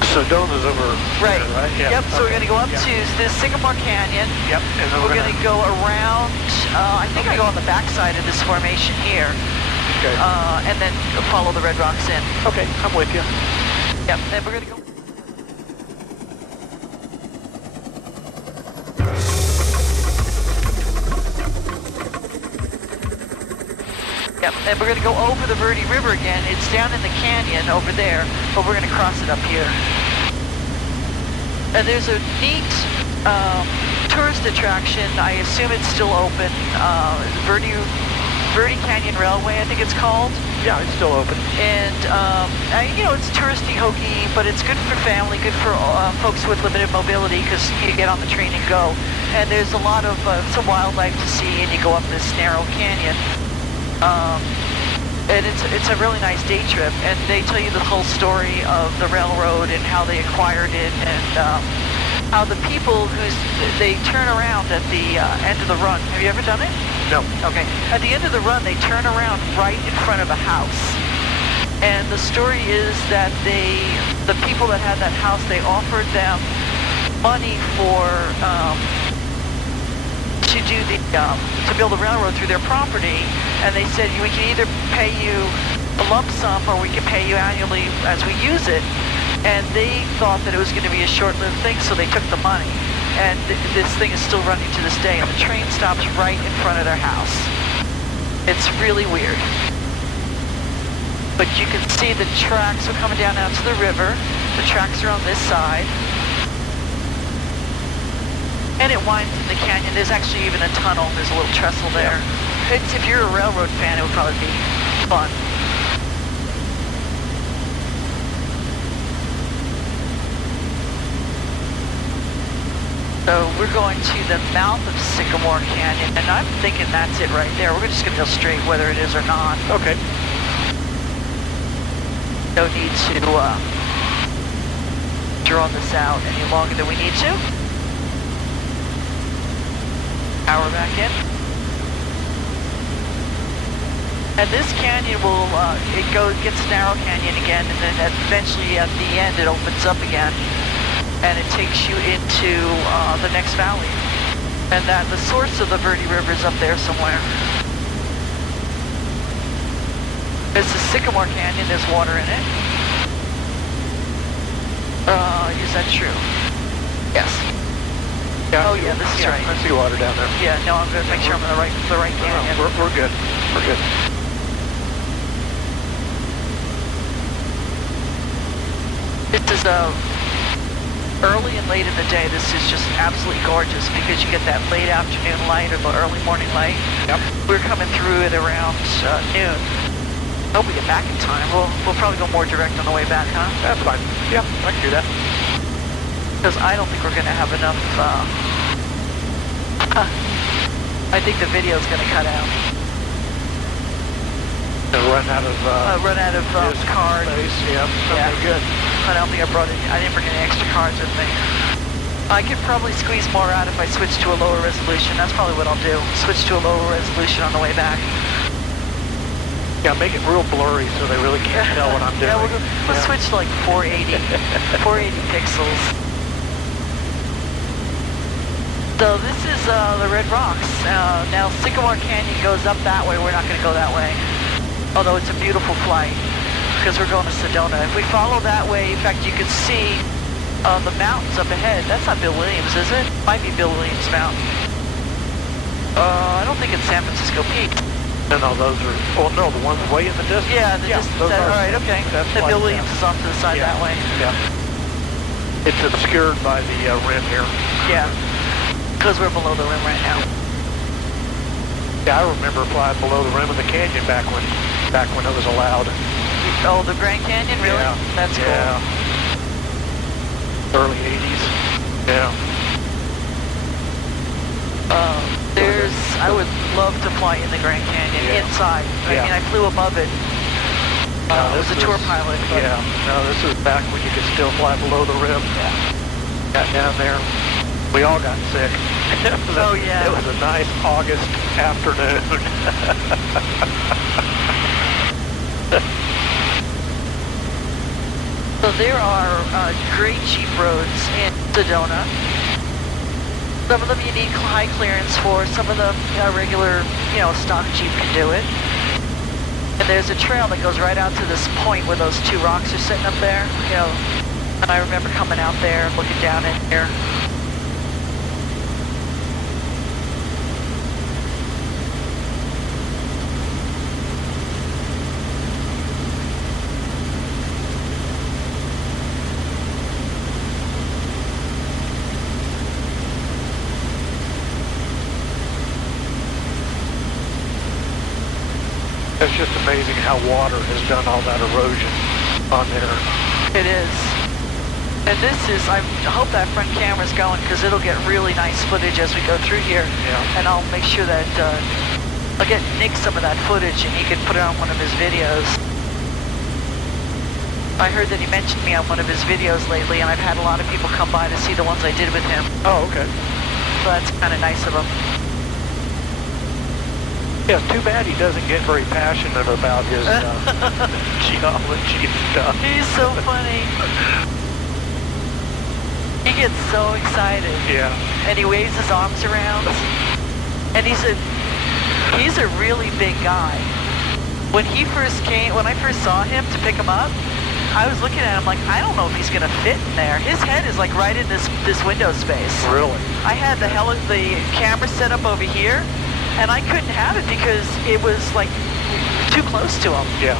Sedona's over Right. there, right? Yeah. Yep, so we're going to go up to this Sycamore Canyon. Yep. And then We're going to go around, I think I go on the backside of this formation here. Okay. And then follow the red rocks in. Okay, I'm with you. Yep, and we're going to go. Yep, and we're going to go over the Verde River again. It's down in the canyon over there, but we're going to cross it up here. And there's a neat tourist attraction. I assume it's still open. Verde Canyon Railway, I think it's called. Yeah, it's still open. And, you know, it's touristy, hokey, but it's good for family, good for folks with limited mobility because you get on the train and go. And there's a lot of some wildlife to see, and you go up this narrow canyon. And it's a really nice day trip, and they tell you the whole story of the railroad and how they acquired it, and how the people they turn around at the end of the run. Have you ever done it? No. Okay. At the end of the run, they turn around right in front of a house. And the story is that the people that had that house, they offered them money for to build a railroad through their property, and they said we can either pay you a lump sum or we can pay you annually as we use it. And they thought that it was going to be a short-lived thing, so they took the money. And this thing is still running to this day, and the train stops right in front of their house. It's really weird. But you can see the tracks are coming down out to the river. The tracks are on this side. And it winds in the canyon. There's actually even a tunnel. There's a little trestle there. Yeah. If you're a railroad fan, it would probably be fun. So we're going to the mouth of Sycamore Canyon, and I'm thinking that's it right there. We're just going to go straight whether it is or not. Okay. No need to draw this out any longer than we need to. Power back in. And this canyon will, gets a narrow canyon again, and then eventually at the end it opens up again, and it takes you into the next valley. And that the source of the Verde River is up there somewhere. This is Sycamore Canyon, there's water in it. Is that true? Yes. Yeah, oh yeah, this is right. I see water down there. Yeah, no, I'm going to make sure I'm in the right canyon. We're good. We're good. This is early and late in the day. This is just absolutely gorgeous because you get that late afternoon light or the early morning light. Yep. We're coming through it around noon. Hope we get back in time. We'll probably go more direct on the way back, huh? That's fine. Yeah, I can do that. Because I don't think we're going to have enough. I think the video's going to cut out. Run out of cards. Space. Yeah. Okay, good. I don't think I didn't bring any extra cards with me. I could probably squeeze more out if I switch to a lower resolution. That's probably what I'll do. Switch to a lower resolution on the way back. Yeah, make it real blurry so they really can't tell what I'm doing. Yeah, we'll switch to like 480 pixels. So this is the Red Rocks. Now Sycamore Canyon goes up that way. We're not going to go that way. Although it's a beautiful flight because we're going to Sedona. If we follow that way, in fact, you can see the mountains up ahead. That's not Bill Williams, is it? Might be Bill Williams Mountain. I don't think it's San Francisco Peak. No, those are, well, no, the ones way in the distance. Yeah, the distance. All right, okay. Then Bill Williams is off to the side that way. Yeah. It's obscured by the rim here. Yeah, because we're below the rim right now. Yeah, I remember flying below the rim of the canyon back when it was allowed. Oh, the Grand Canyon, really? Yeah. That's cool. Yeah. Early 80s. Yeah. I would love to fly in the Grand Canyon inside. I mean, I flew above it. I was a tour pilot. But yeah, no, this is back when you could still fly below the rim. Yeah. Got down there. We all got sick. Oh, yeah. It was a nice August afternoon. So there are great Jeep roads in Sedona. Some of them you need high clearance for, some of them regular, stock Jeep can do it. And there's a trail that goes right out to this point where those two rocks are sitting up there, and I remember coming out there and looking down in here. It's just amazing how water has done all that erosion on there. It is. And this is, I hope that front camera's going because it'll get really nice footage as we go through here. Yeah. And I'll make sure that I'll get Nick some of that footage and he can put it on one of his videos. I heard that he mentioned me on one of his videos lately, and I've had a lot of people come by to see the ones I did with him. Oh, okay. So that's kind of nice of him. Yeah, it's too bad he doesn't get very passionate about his geology and stuff. He's so funny. He gets so excited. Yeah. And he waves his arms around. And he's a really big guy. When I first saw him to pick him up, I was looking at him like, I don't know if he's gonna fit in there. His head is like right in this window space. Really? I had the camera set up over here, and I couldn't have it because it was like too close to him. Yeah.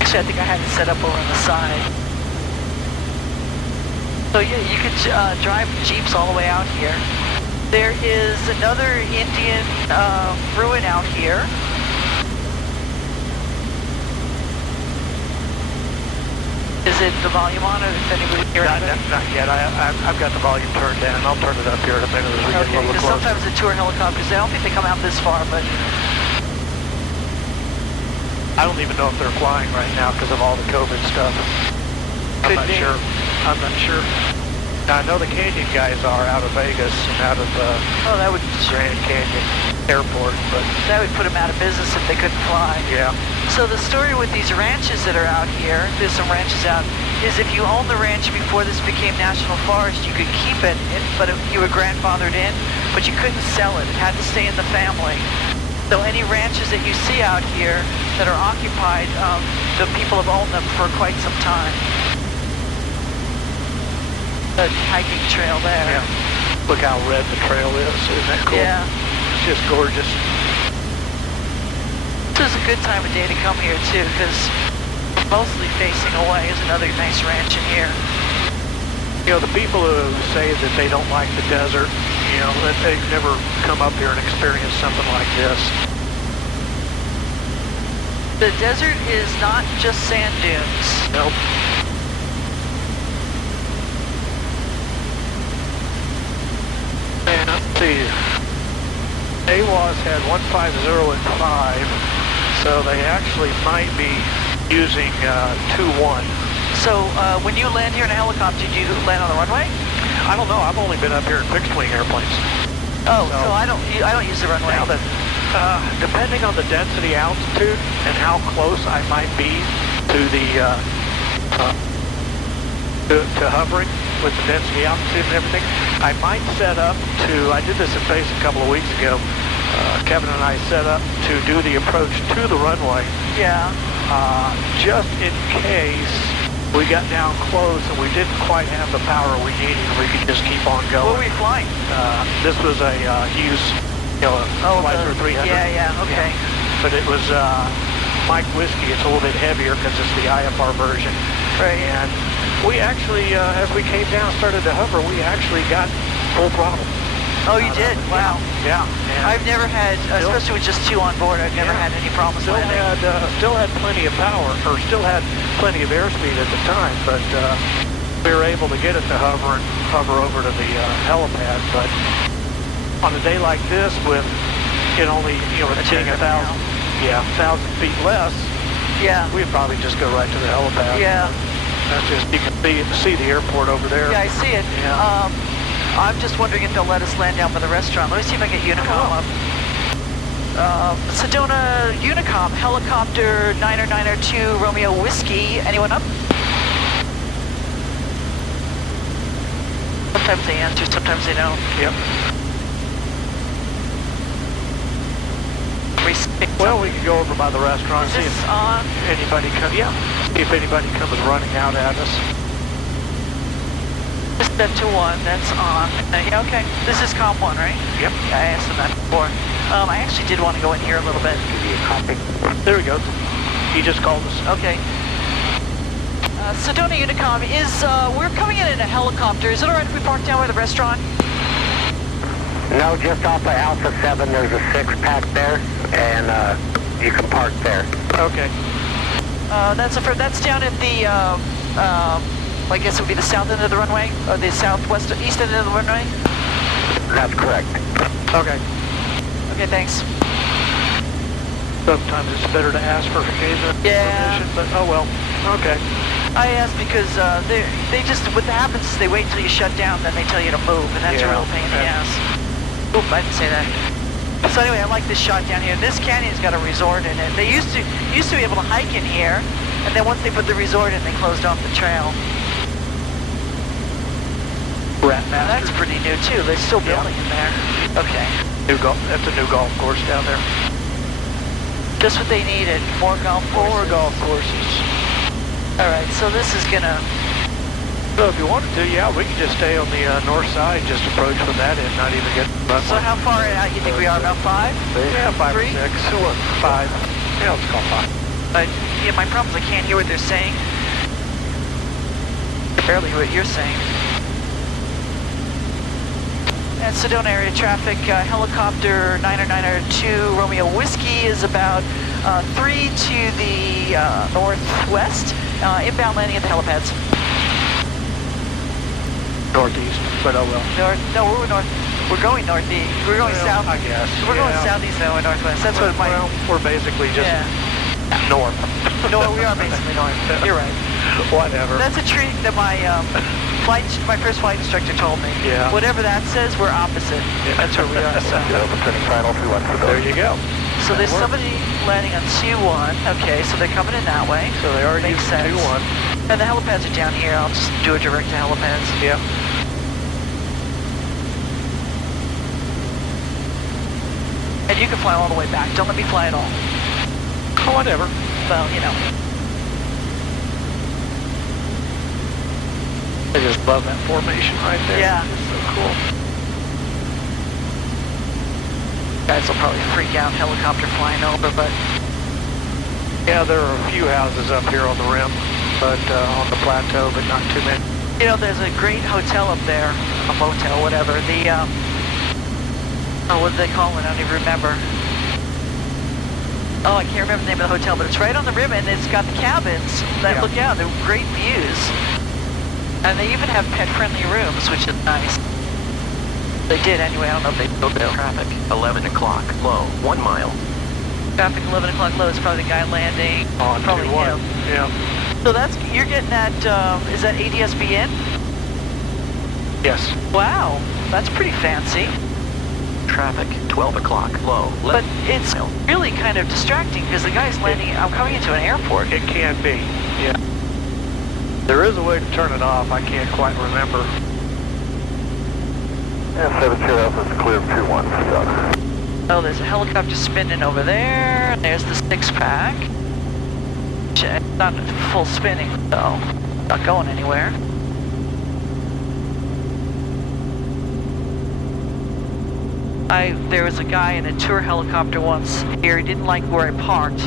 Actually, I think I had it set up over on the side. So yeah, you could drive Jeeps all the way out here. There is another Indian ruin out here. Is it the volume on, or is anybody here? Not yet. I've got the volume turned down. I'll turn it up here in a minute as we get a little because closer. sometimes the tour helicopters, I don't think they come out this far, but I don't even know if they're flying right now because of all the COVID stuff. I'm not sure. Now, I know the Canyon guys are out of Vegas and out of that would Grand Canyon Airport, but that would put them out of business if they couldn't fly. yeah. So the story with these ranches that are out here, there's some ranches out, is if you owned the ranch before this became national forest, you could keep it, but you were grandfathered in, but you couldn't sell it. It had to stay in the family. So any ranches that you see out here that are occupied, the people have owned them for quite some time. The hiking trail there. Yeah. Look how red the trail is. Isn't that cool? Yeah. It's just gorgeous. This is a good time of day to come here too, because mostly facing away is another nice ranch in here. The people who say that they don't like the desert, that they've never come up here and experienced something like this. The desert is not just sand dunes. Nope. And let's see. AWAS had 150 and 5. So they actually might be using 2-1. So when you land here in a helicopter, did you land on the runway? I don't know. I've only been up here in fixed-wing airplanes. Oh, so I don't use the runway. Now that, depending on the density altitude and how close I might be to the to hovering with the density altitude and everything, I might set up to. I did this in Face a couple of weeks ago. Kevin and I set up to do the approach to the runway. Yeah. Just in case we got down close and we didn't quite have the power we needed, we could just keep on going. What were you flying? This was a Hughes, Flighter 300. Yeah, okay. Yeah. But it was Mike Whiskey. It's a little bit heavier because it's the IFR version. Right. And we actually, as we came down, started to hover, we actually got full throttle. Oh, you did? Wow. Yeah. I've never had, especially with just two on board, I've never had any problems landing. Still had plenty of power, or still had plenty of airspeed at the time, but we were able to get it to hover over to the helipad. But on a day like this, with it only, hitting 1,000 feet less, we'd probably just go right to the helipad. Yeah. That's just, you can see the airport over there. Yeah, I see it. Yeah. I'm just wondering if they'll let us land down by the restaurant. Let me see if I can get Unicom up. Sedona Unicom, helicopter 902 Romeo Whiskey. Anyone up? Sometimes they answer, sometimes they don't. Yep. Well, we can go over by the restaurant and see if on? anybody comes. Yeah, see if anybody comes running out at us. Step to 1, that's on. Yeah, okay. This is COM 1, right? Yep. Yeah, I asked them that before. I actually did want to go in here a little bit. Give you a copy. There we go. He just called us. Okay. Sedona Unicom is, we're coming in a helicopter. Is it all right if we park down by the restaurant? No, just off of Alpha 7, there's a 6-pack there, and you can park there. Okay. That's down at the, I guess it would be the south end of the runway, or the southwest, east end of the runway? That's correct. Okay. Okay, thanks. Sometimes it's better to ask for permission, but oh well. Okay. I asked because they just, what happens is they wait until you shut down, then they tell you to move, and that's a real pain in the ass. Oop, I didn't say that. So anyway, I like this shot down here. This canyon's got a resort in it. They used to be able to hike in here, and then once they put the resort in, they closed off the trail. That's pretty new too. They're still building in there. Okay. That's a new golf course down there. Just what they needed. More golf courses. More golf courses. All right. So this is gonna. So if you wanted to, yeah, we could just stay on the north side, just approach from that end, not even get. So how far out you think we are? About 5? Yeah, 5 3? or 6. 5. Yeah, let's call 5. But yeah, my problem is I can't hear what they're saying. I barely hear what you're saying. At Sedona area traffic, helicopter 902 Romeo Whiskey is about 3 to the northwest, inbound landing at the helipads. Northeast, but oh well. We're north. We're going northeast. We're going south. I guess. We're going southeast now, and northwest. That's what it might. Well, we're basically just north. No, we are basically north. You're right. Whatever. That's a treat that my first flight instructor told me. Yeah. Whatever that says, we're opposite. Yeah. That's where we are. So. There you go. So there's somebody landing on 2-1. Okay, so they're coming in that way. So they are Makes using sense. 2-1. And the helipads are down here. I'll just do a direct to helipads. Yeah. And you can fly all the way back. Don't let me fly at all. Oh, whatever. Well, you know. I just love that formation right there. Yeah. It's so cool. Guys will probably freak out helicopter flying over, but... Yeah, there are a few houses up here on the rim, but on the plateau, but not too many. You know, there's a great hotel up there, a motel, whatever. The, what do they call it? I don't even remember. Oh, I can't remember the name of the hotel, but it's right on the rim, and it's got the cabins that look out. They're great views. And they even have pet-friendly rooms, which is nice. They did anyway. I don't know if they built it. Traffic, 11 o'clock, low, 1 mile. Traffic 11 o'clock low is probably the guy landing. On probably 2-1. him. Yeah. So that's, you're getting that, is that ADS-B in? Yes. Wow, that's pretty fancy. Traffic, 12 o'clock, low, But it's really kind of distracting because the guy's landing, I'm coming into an airport. It can be, yeah. There is a way to turn it off. I can't quite remember. Yeah, 70 Alpha is clear of 2-1, stuck. Oh, there's a helicopter spinning over there. There's the 6-pack. It's not full spinning, though. Not going anywhere. There was a guy in a tour helicopter once here. He didn't like where I parked.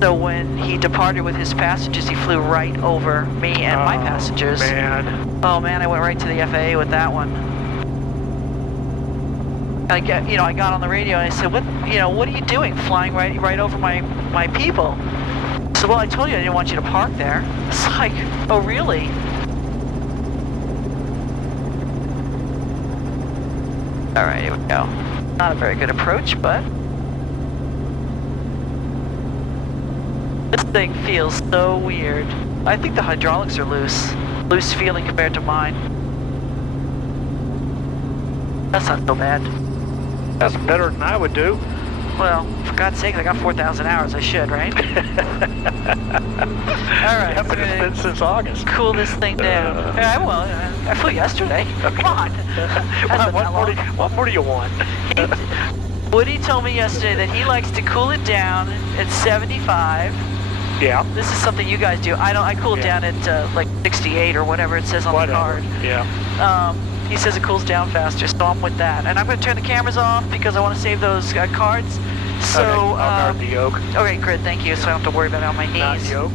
So when he departed with his passengers, he flew right over me and my passengers. Man. Oh man, I went right to the FAA with that one. I got on the radio and I said, what are you doing, flying right over my people? I said, well, I told you I didn't want you to park there. It's like, oh really? All right, here we go. Not a very good approach, but this thing feels so weird. I think the hydraulics are loose feeling compared to mine. That's not so bad. That's better than I would do. Well, for God's sake, I got 4,000 hours. I should, right? All right. Yeah, but it's been since August. Cool this thing down. Yeah, well, I flew yesterday. Come on. What more do you want? Woody told me yesterday that he likes to cool it down at 75. Yeah. This is something you guys do. I cool it down at like 68 or whatever it says on the card. Yeah. He says it cools down faster, so I'm with that. And I'm going to turn the cameras off because I want to save those cards. So okay, I'll guard the yoke. Okay, good, thank you. So I don't have to worry about it on my knees. Not yoke.